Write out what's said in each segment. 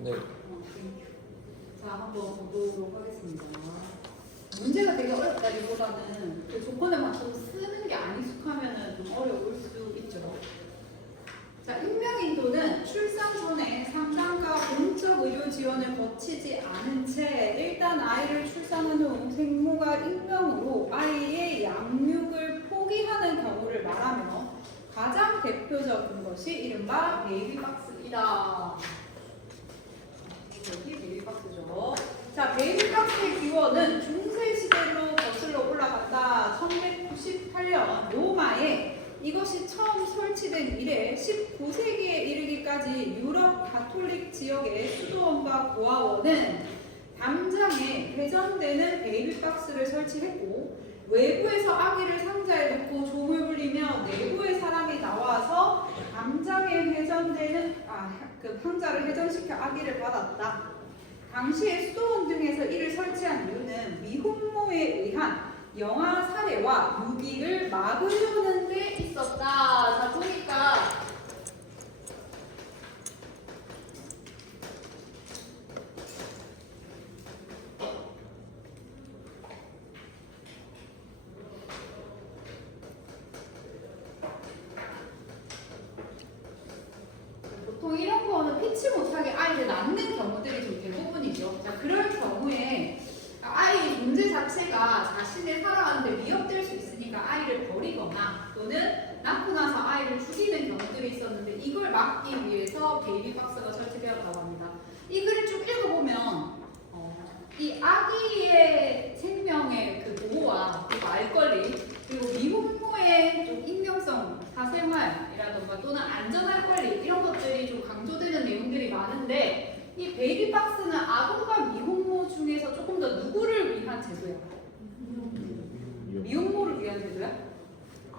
네. 자, 한번 보도록 하겠습니다. 문제가 되게 어렵다기보다는 그 조건에 맞춰서 쓰는 게 안 익숙하면 좀 어려울 수 있죠. 자, 익명인도는 출산 전에 상담과 공적 의료 지원을 거치지 않은 채 일단 아이를 출산한 후 생모가 익명으로 아이의 양육을 포기하는 경우를 말하며 가장 대표적인 것이 이른바 베이비박스이다. 여기 베이비박스죠. 자, 베이비박스의 기원은 중세시대로 거슬러 올라간다. 1198년 로마에 이것이 처음 설치된 이래 19세기에 이르기까지 유럽 가톨릭 지역의 수도원과 고아원은 담장에 회전되는 베이비박스를 설치했고 외부에서 아기를 상자에 넣고 종을 울리며 내부의 사람이 나와서 담장에 회전되는 그 상자를 회전시켜 아기를 받았다. 당시에 수도원 등에서 이를 설치한 이유는 미혼모에 의한 영아 살해와 유기를 막으려는 데 있었다. 자, 보니까 보통 이런 거는 피치 못하게 아이를 낳는 경우들이 좀 대부분이죠. 자, 그럴 경우에 아이의 존재 자체가 자신을 살아가는데 위협될 수 있으니까 아이를 버리거나 또는 낳고 나서 아이를 죽이는 경우들이 있었는데 이걸 막기 위해서 베이비박스가 설치되었다고 합니다. 이 글을 쭉 읽어보면 이 아기의 생명의 그 보호와 그리고 알 권리 그리고 미혼모의 좀 익명성, 사생활이라던가 또는 안전할 권리 이런 것들이 좀 강조되는 내용들이 많은데 이 베이비박스는 아동과 미혼모 중에서 조금 더 누구를 위한 제도야? 미혼모를 위한 제도야?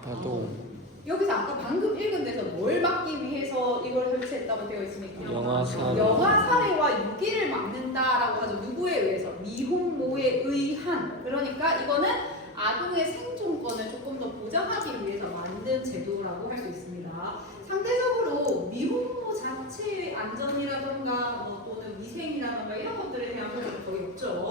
아동. 여기서 아까 방금 읽은 데서 뭘 막기 위해서 이걸 설치했다고 되어 있습니까? 영아 살해. 영아 살해와 유기를 막는다라고 하죠. 누구에 의해서? 미혼모에 의한. 그러니까 이거는 아동의 생존권을 조금 더 보장하기 위해서 만든 제도라고 할 수 있습니다. 상대적으로 미혼모 자체의 안전이라던가 또는 위생이라던가 이런 것들에 대한 보장은 거의 없죠.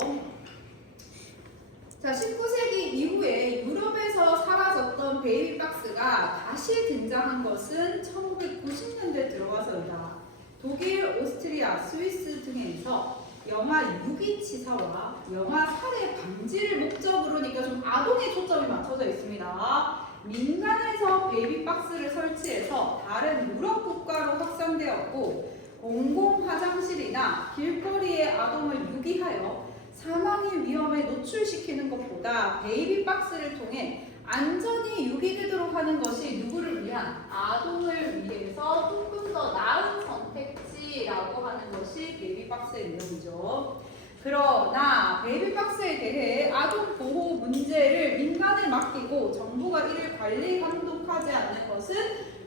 자, 19세기 이후에 유럽에서 사라졌던 베이비박스가 다시 등장한 것은 1990년대 들어와서이다. 독일, 오스트리아, 스위스 등에서 영아 유기치사와 영아 살해 방지를 목적으로니까 좀 아동에 초점이 맞춰져 있습니다. 민간에서 베이비박스를 설치해서 다른 유럽 국가로 확산되었고 공공 화장실이나 길거리에 아동을 유기하여 사망의 위험에 노출시키는 것보다 베이비박스를 통해 안전히 유기되도록 하는 것이 누구를 위한? 아동을 위해서 조금 더 나은 선택지라고 하는 것이 베이비박스의 내용이죠. 그러나 베이비박스에 대해 아동 보호 문제를 민간에 맡기고 정부가 이를 관리 감독하지 않는 것은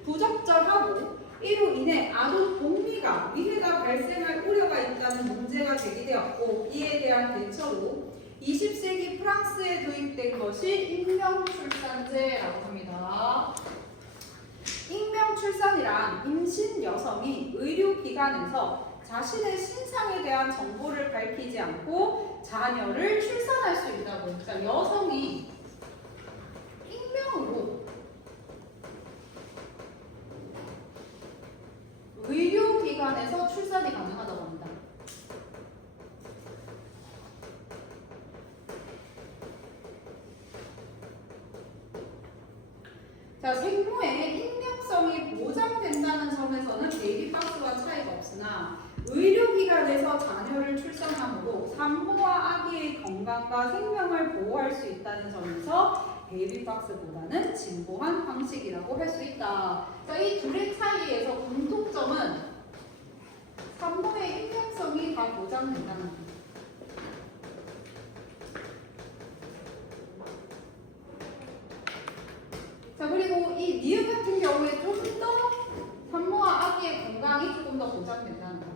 부적절하고 이로 인해 아동 복리가 위해가 발생할 우려가 있다는 문제가 제기되었고 이에 대한 대처로 20세기 프랑스에 도입된 것이 익명출산제라고 합니다. 익명출산이란 임신 여성이 의료기관에서 자신의 신상에 대한 정보를 밝히지 않고 자녀를 출산할 수 있다고. 그러니까 여성이 익명으로 의료기관에서 출산이 가능하다고 합니다. 자, 생모의 익명성이 보장된다는 점에서는 베이비박스와 차이가 없으나 의료기관에서 자녀를 출산함으로 산모와 아기의 건강과 생명을 보호할 수 있다는 점에서 베이비박스보다는 진보한 방식이라고 할 수 있다. 자, 이 둘의 차이에서 공통점은 산모의 익명성이 다 보장된다는 것. 자, 그리고 이 니은 같은 경우에 좀 더 산모와 아기의 건강이 조금 더 보장된다는 것.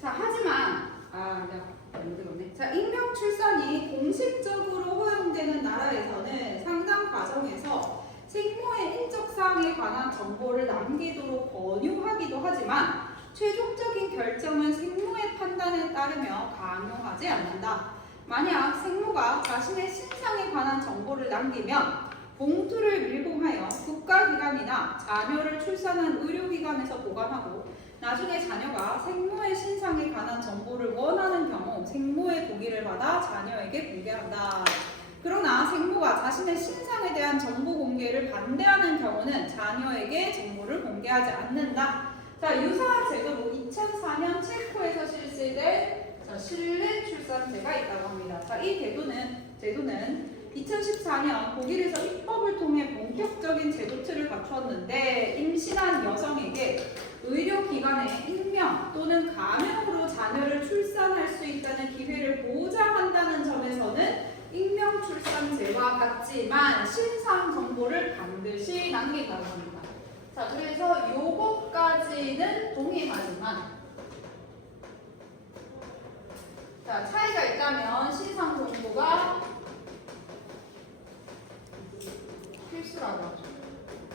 자, 하지만 자, 익명 출산이 공식적으로 허용되는 나라에서는 상담 과정에서 생모의 인적 사항에 관한 정보를 남기도록 권유하기도 하지만 최종적인 결정은 생모의 판단에 따르며 강요하지 않는다. 만약 생모가 자신의 신상에 관한 정보를 남기면 봉투를 밀봉하여 국가기관이나 자녀를 출산한 의료기관에서 보관하고 나중에 자녀가 생모의 신상에 관한 정보를 원하는 경우 생모의 동의를 받아 자녀에게 공개한다. 그러나 생모가 자신의 신상에 대한 정보 공개를 반대하는 경우는 자녀에게 정보를 공개하지 않는다. 자, 유사한 제도로 2004년 체코에서 실시된 실내 출산제가 있다고 합니다. 자, 이 제도는 2014년 독일에서 입법을 통해 본격적인 제도 틀을 갖추었는데 임신한 여성에게 의료기관의 임명 또는 가명으로 자녀를 출산할 수 있다는 기회를 보장한다는 점에서는 익명 출산제와 같지만 신상 정보를 반드시 남기라고 합니다. 자, 그래서 요것까지는 동의하지만 자, 차이가 있다면 신상 정보가 필수라고 하죠.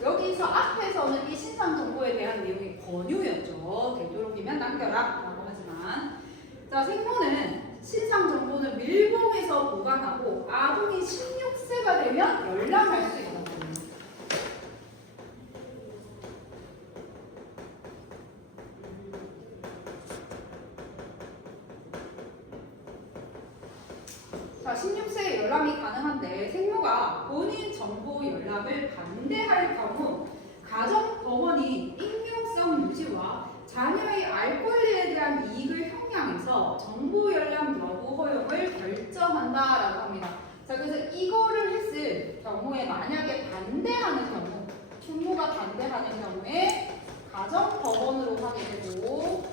여기서 앞에서는 이 신상 정보에 대한 내용이 권유였죠. 되도록이면 남겨라 라고 하지만 자, 생모는 신상 정보는 밀봉해서 보관하고 아동이 16세가 되면 열람할 수 있다. 자, 16세에 열람이 가능한데 생모가 본인 정보 열람을 반대할 경우 가정법원이 익명성 유지와 자녀의 알 권리에 대한 이익을 형량해서 정보 열람 여부 허용을 결정한다라고 합니다. 자, 그래서 이거를 했을 경우에 만약에 반대하는 경우, 충모가 반대하는 경우에 가정법원으로 하게 되고,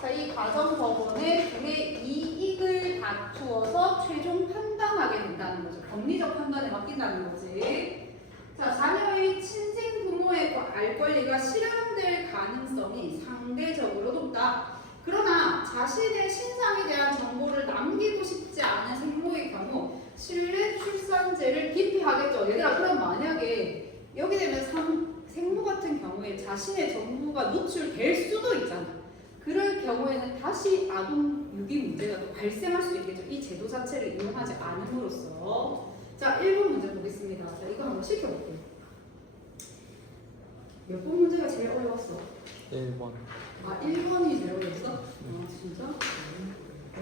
자, 이 가정법원에 둘의 이익을 다투어서 최종 판단하게 된다는 거죠. 법리적 판단에 맡긴다는 거지. 자, 자녀의 친생 부모의 알 권리가 실현될 가능성이 상대적으로 높다. 그러나 자신의 신상에 대한 정보를 남기고 싶지 않은 생모의 경우 실내 출산제를 기피하겠죠. 얘들아, 그럼 만약에 여기 되면 생모 같은 경우에 자신의 정보가 노출될 수도 있잖아. 그럴 경우에는 다시 아동 유기 문제가 또 발생할 수 있겠죠. 이 제도 자체를 이용하지 않음으로써. 자, 1번 문제 보겠습니다. 자, 이거 한번 시켜볼게요. 몇 번 문제가 제일 어려웠어? 1번. 아, 1번이 제일 어려웠어? 아, 진짜?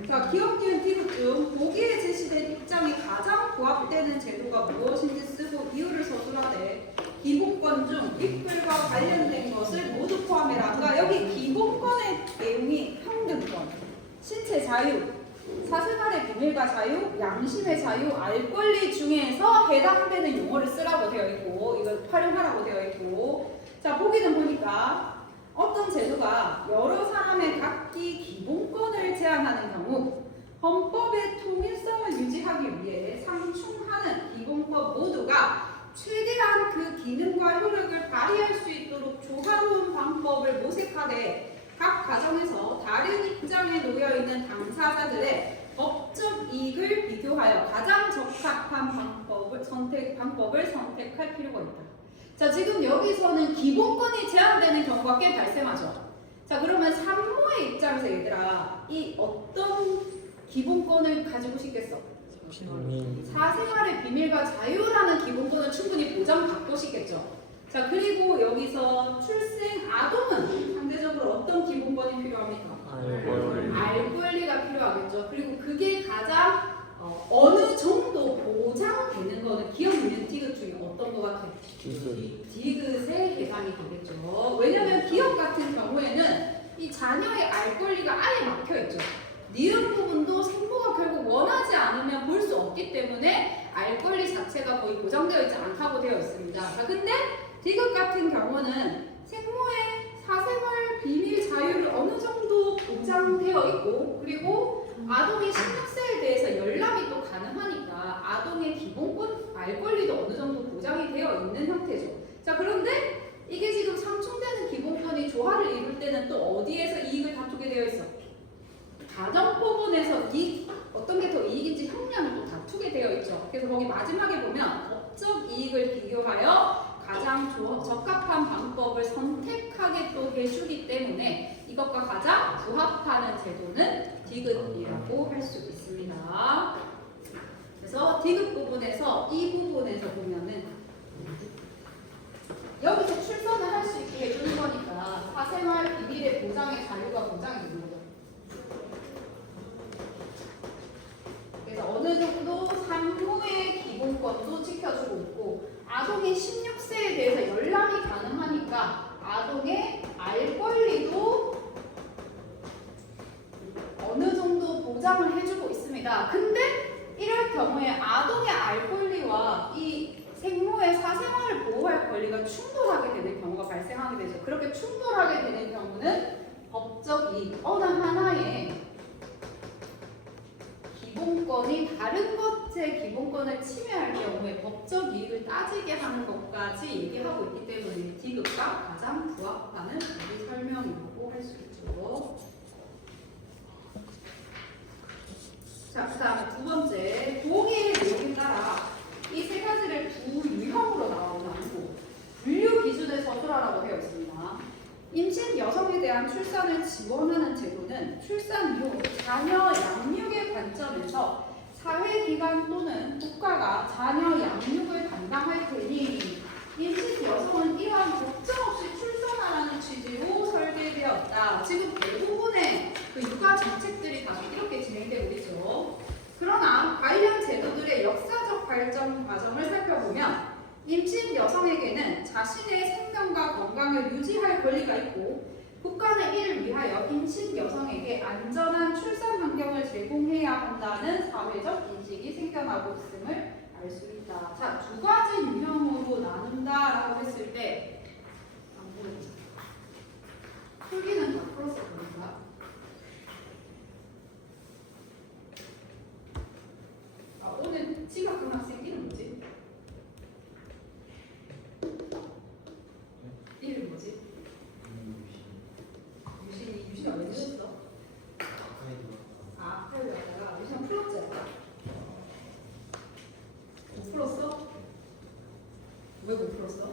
자, 기억 기은 디귿 중 보기에 제시된 입장에 가장 부합되는 제도가 무엇인지 쓰고 이유를 서술하되 기본권 중 입불과 관련된 것을 모두 포함해라. 그러니까 여기 기본권의 내용이 평등권, 신체 자유, 사생활의 비밀과 자유, 양심의 자유, 알 권리 중에서 해당되는 용어를 쓰라고 되어 있고 이걸 활용하라고 되어 있고 자, 보기는 보니까 어떤 제도가 여러 사람의 각기 기본권을 제한하는 경우 헌법의 통일성을 유지하기 위해 상충하는 기본법 모두가 최대한 그 기능과 효력을 발휘할 수 있도록 조화로운 방법을 모색하되 각 가정에서 다른 입장에 놓여있는 당사자들의 법적 이익을 비교하여 가장 적합한 방법을 선택할 필요가 있다. 자, 지금 여기서는 기본권이 제한되는 경우가 꽤 발생하죠. 자, 그러면 산모의 입장에서 얘들아 이 어떤 기본권을 가지고 싶겠어? 사생활의 비밀과 자유라는 기본권을 충분히 보장받고 싶겠죠. 자, 그리고 여기서 출생 아동은 상대적으로 어떤 기본권이 필요합니까? 알 권리가 필요하겠죠. 그리고 그게 가장 어느 정도 보장되는 거는 기억 니은 디귿 중에 어떤 거 같아? 디귿에 해당이 되겠죠. 왜냐하면 기억 같은 경우에는 이 자녀의 알 권리가 아예 막혀있죠. 니은 부분도 생모가 결국 원하지 않으면 볼 수 없기 때문에 알 권리 자체가 거의 보장되어 있지 않다고 되어 있습니다. 자, 근데 디귿 같은 경우는 생모의 사생활 비밀 자유를 어느 정도 보장되어 있고 그리고 아동이 16세에 대해서 열람이 또 가능하니까 아동의 기본권 알 권리도 어느 정도 보장이 되어 있는 형태죠. 자, 그런데 이게 지금 상충되는 기본권이 조화를 이룰 때는 또 어디에서 이익을 다투게 되어 있어? 가정법원에서 어떤 게 더 이익인지 형량을 또 다투게 되어 있죠. 그래서 거기 마지막에 보면 법적 이익을 비교하여 가장 적합한 방법을 선택하게 또 해주기 때문에 이것과 가장 부합하는 제도는 디귿이라고 할 수 있습니다. 그래서 디귿 부분에서 이 부분에서 보면은 여기서 출산을 할 수 있게 해주는 거니까 사생활 비밀의 보장의 자유가 보장이 되는 거죠. 그래서 어느 정도 산모의 기본권도 지켜주고 있고 아동이 16세에 대해서 열람이 가능하니까 아동의 알 권리도 어느 정도 보장을 해주고 있습니다. 근데 이럴 경우에 아동의 알 권리와 이 생모의 사생활을 보호할 권리가 충돌하게 되는 경우가 발생하게 되죠. 그렇게 충돌하게 되는 경우는 법적 이익, 어느 하나의 기본권이 다른 것의 기본권을 침해할 경우에 법적 이익을 따지게 하는 것까지 얘기하고 있기 때문에 디귿과 가장 부합하는 우리 설명이라고 할 수 있죠. 자, 그 다음에 두 번째, 보기의 내용에 따라 이 세 가지를 두 유형으로 나누고 분류 기준을 서술하라고 되어 있습니다. 임신 여성에 대한 출산을 지원하는 제도는 출산 이후 자녀 양육의 관점에서 사회기관 또는 국가가 자녀 양육을 담당할 테니 임신 여성은 이러한 걱정 없이 출산하라는 취지로 설계되었다. 지금 대부분의 그 육아 정책들이 다 이렇게 진행되고 있죠. 그러나 관련 제도들의 역사적 발전 과정을 살펴보면 임신 여성에게는 자신의 생명과 건강을 유지할 권리가 있고 국가는 이를 위하여 임신 여성에게 안전한 출산 환경을 제공해야 한다는 사회적 인식이 생겨나고 있음을 알 수 있다. 자, 두 가지 유형으로 나눈다라고 했을 때 풀기는 다 풀었을 겁니다. 오늘 지각한 학생 이름 뭐지? 이름 뭐지? 유신이 어디 있었어? 아카이브 하다가 유신아 풀었지? 못 풀었어? 왜 못 풀었어?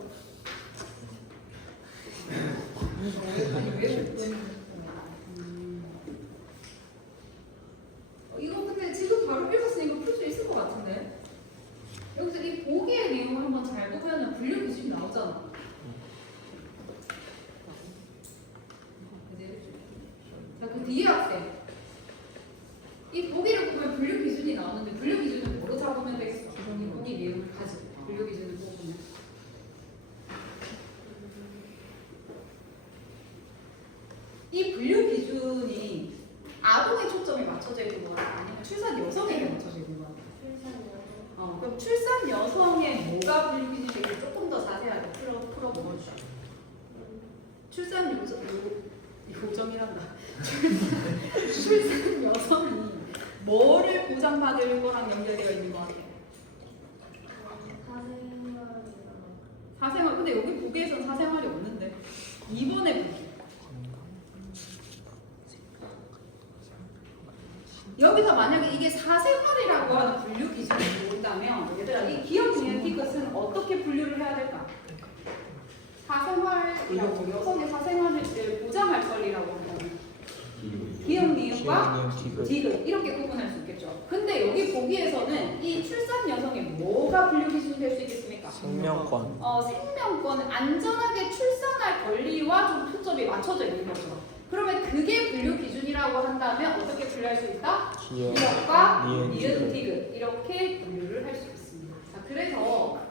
왜 못 풀었어? 이거 근데 지금 바로 읽었으니까 풀 수 있을 것 같은데. 여기서 이 보기의 내용을 한번 잘 보면 분류 기준이 나오잖아. 자, 그 뒤에 학생. 이 보기를 보면 분류 기준이 나오는데 분류 기준은 뭐로 잡으면 되겠어? 이 보기 내용을 가지고 분류 기준을 보면. 이 분류 기준이 아동의 초점이 맞춰져 있는 거야? 아니면 출산 여성에게 맞춰져 있는 거야? 그럼 출산 여성의 뭐가 분류 기준이 되게 조금 더 자세하게 풀어보자. 출산 요점이란다. 출산 여성이 뭐를 보장받을 거랑 연결되어 있는 거 같아? 사생활. 근데 여기 보기에서는 사생활이 없는데 2번에 보기. 여기서 만약에 이게 사생활이라고 하는 분류 기준을 모른다면 얘들아 이 기업 니은 디귿은 어떻게 분류를 해야 될까? 사생활이라고 여성의 사생활을 보장할 권리라고 한다면 기업 니은과 디귿 이렇게 구분할 수 있겠죠. 근데 여기 보기에서는 이 출산 여성의 뭐가 분류 기준이 될 수 있겠습니까? 생명권. 생명권, 안전하게 출산할 권리와 좀 초점이 맞춰져 있는 거죠. 그러면 그게 분류 기준이라고 한다면 어떻게 분류할 수 있다? 기업과 니은 디귿 이렇게 분류를 할 수 있습니다. 자, 그래서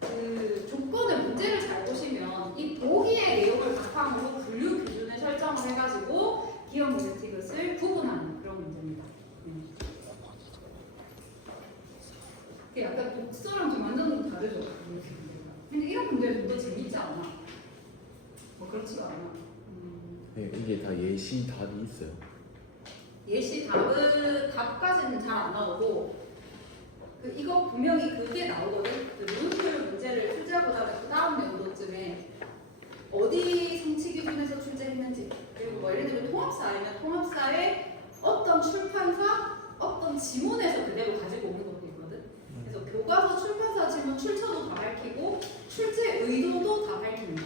그 조건의 문제를 잘 보시면 이 보기의 내용을 바탕으로 분류 기준을 설정을 해가지고 기업 니은 디귿을 구분하는 그런 문제입니다. 약간 독서랑 좀 완전 다르죠. 근데 이런 문제는 더 재밌지 않아? 뭐 그렇지가 않아. 네, 이게 다 예시 답이 있어요. 예시 답까지는 잘 안 나오고 이거 분명히 그게 나오거든. 그 루트 문제를 출제하고다가 그 다음 연도쯤에 어디 성취 기준에서 출제했는지 그리고 뭐 예를 들면 통합사 아니면 통합사의 어떤 출판사 따라서 출판사 질문 출처도 다 밝히고 출제 의도도 다 밝힙니다.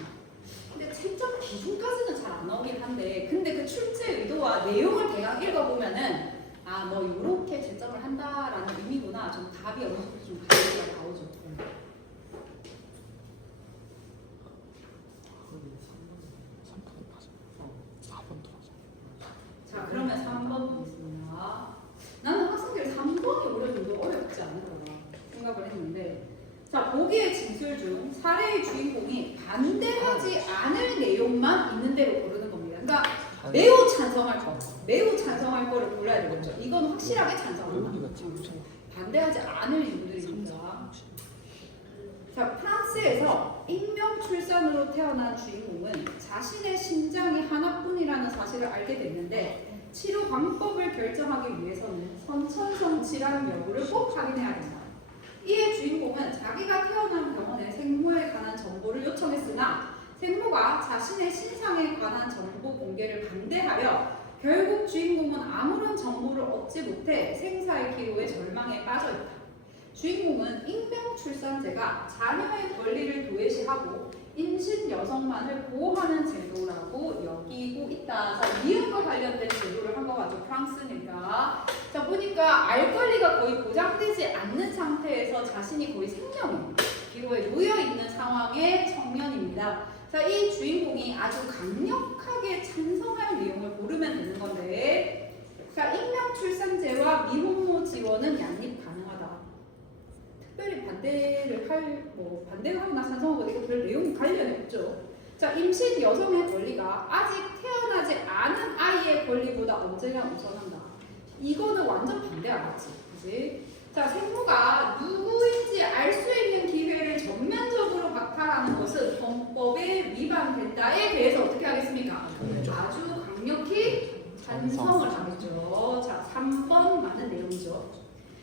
근데 채점 기준까지는 잘 안 나오긴 한데 근데 그 출제 의도와 내용을 대강 읽어보면은 아 뭐 이렇게 채점을 한다라는 의미구나 좀 답이 어느 정도 좀 가지가 나오죠. 자 그러면 3번 보겠습니다. 나는 학생들 3번이 오히려 좀 더 어렵지 않을 거라 생각을 했는데 자 보기의 진술 중 사례의 주인공이 반대하지 않을 내용만 있는 대로 고르는 겁니다. 그러니까 매우 찬성할 거, 매우 찬성할 거를 골라야 되겠죠. 이건 확실하게 찬성한다. 반대하지 않을 이유들입니다. 자, 프랑스에서 익명 출산으로 태어난 주인공은 자신의 심장이 하나뿐이라는 사실을 알게 됐는데 치료 방법을 결정하기 위해서는 선천성 질환 여부를 꼭 확인해야 된다. 이에 주인공은 자기가 태어난 병원에 생모에 관한 정보를 요청했으나 생모가 자신의 신상에 관한 정보 공개를 반대하여 결국 주인공은 아무런 정보를 얻지 못해 생사의 기로에 절망에 빠져있다. 주인공은 익명 출산제가 자녀의 권리를 도외시하고 임신 여성만을 보호하는 제도라고 여기고 있다. 자, 미음과 관련된 제도를 한 것 같죠. 프랑스니까. 자, 보니까 알 권리가 거의 보장되지 않는 상태에서 자신이 거의 생명의 기로에 놓여 있는 상황의 청년입니다. 자, 이 주인공이 아주 강력하게 찬성할 내용을 고르면 되는 건데, 자, 익명 출산제와 미혼모 지원은 양립 가능하다. 특별히 반대를 하거나 찬성하거나 이거 별 내용이 관련이 없죠. 자, 임신 여성의 권리가 아직 태어나지 않은 아이의 권리보다 언제나 우선한다. 이거는 완전 반대 안 하지, 그지? 자, 생모가 누구인지 알 수 있는 기회를 전면적으로 박탈하는 것은 헌법에 위반된다에 대해서 어떻게 하겠습니까? 아주 강력히 찬성을 하겠죠. 자, 3번 맞는 내용이죠.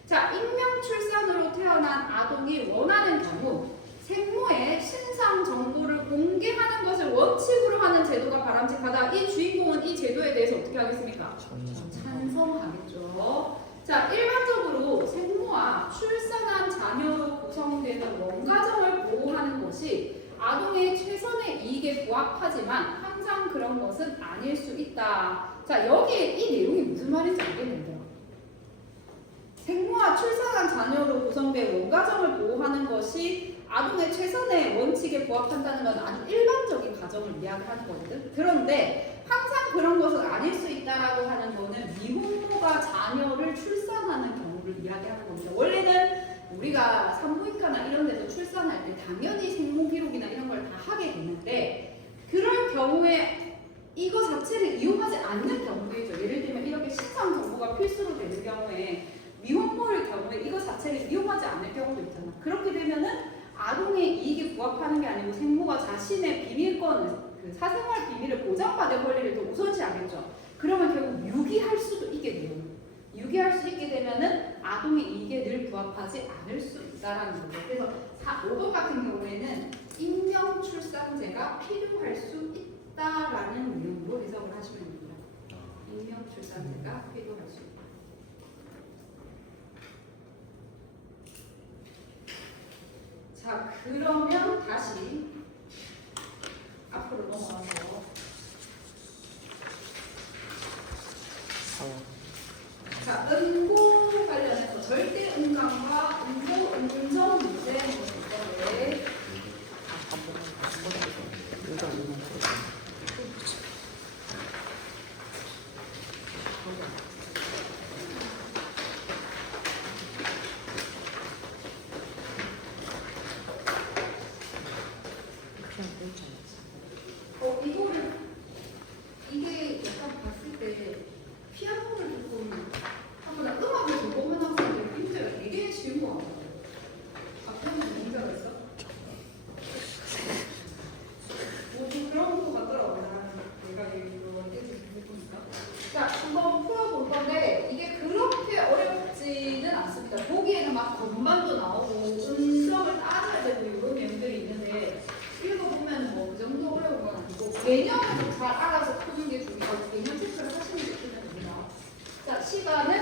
자, 익명 출산으로 태어난 아동이 원하는 경우 생모의 신상 정보를 공개하는 것을 원칙으로 하는 제도가 바람직하다. 이 주인공은 이 제도에 대해서 어떻게 하겠습니까? 찬성하겠죠. 자, 일반적으로 생모와 출산한 자녀로 구성되는 원가정을 보호하는 것이 아동의 최선의 이익에 부합하지만 항상 그런 것은 아닐 수 있다. 자, 여기에 이 내용이 무슨 말인지 알겠는데요. 생모와 출산한 자녀로 구성된 원가정을 보호하는 것이 아동의 최선의 원칙에 부합한다는 건 아주 일반적인 가정을 이야기하는 거거든. 그런데 항상 그런 것은 아닐 수 있다라고 하는 거는 미혼모가 자녀를 출산하는 경우를 이야기하는 겁니다. 원래는 우리가 산부인과나 이런 데서 출산할 때 당연히 생모 기록이나 이런 걸 다 하게 되는데 그럴 경우에 이거 자체를 이용하지 않는 경우도 있죠. 예를 들면 이렇게 신상 정보가 필수로 되는 경우에 미혼모의 경우에 이거 자체를 이용하지 않을 경우도 있잖아. 그렇게 되면은 아동의 이익에 부합하는 게 아니고 생모가 자신의 비밀권을, 그 사생활 비밀을 보장받을 권리를 더 우선시하겠죠. 그러면 결국 유기할 수도 있게 돼요. 유기할 수 있게 되면은 아동의 이익에 늘 부합하지 않을 수 있다라는 거죠. 그래서 5번 같은 경우에는 익명 출산제가 필요할 수 있다라는 내용으로 해석을 하시면 됩니다. 익명 출산제가 필요할 수 있다. 자, 그러면 다시 앞으로 넘어가서 자, 응고 관련해서 절대 음감과 응고 음정 문제 볼 건데 이게 약간 봤을 때 피아노를 조금 한번 음악을 전공한 학생들 문제가 되게 쉬운 것 같아요. 앞에는 문제가 있어? 좀 그런 것 같더라고요. 내가 이거 보니까. 자, 한번 풀어볼 건데 이게 그렇게 어렵지는 않습니다. 보기에는 막 건반도 나오고 음성을 따져야 되고 이런 내용들이 있는데 읽어보면 뭐 그 정도 어려운 건 아니고 개념을 잘 알아서 푸는 게 중요하고 개념 체크를 하시는 게 중요합니다. 자, 시간을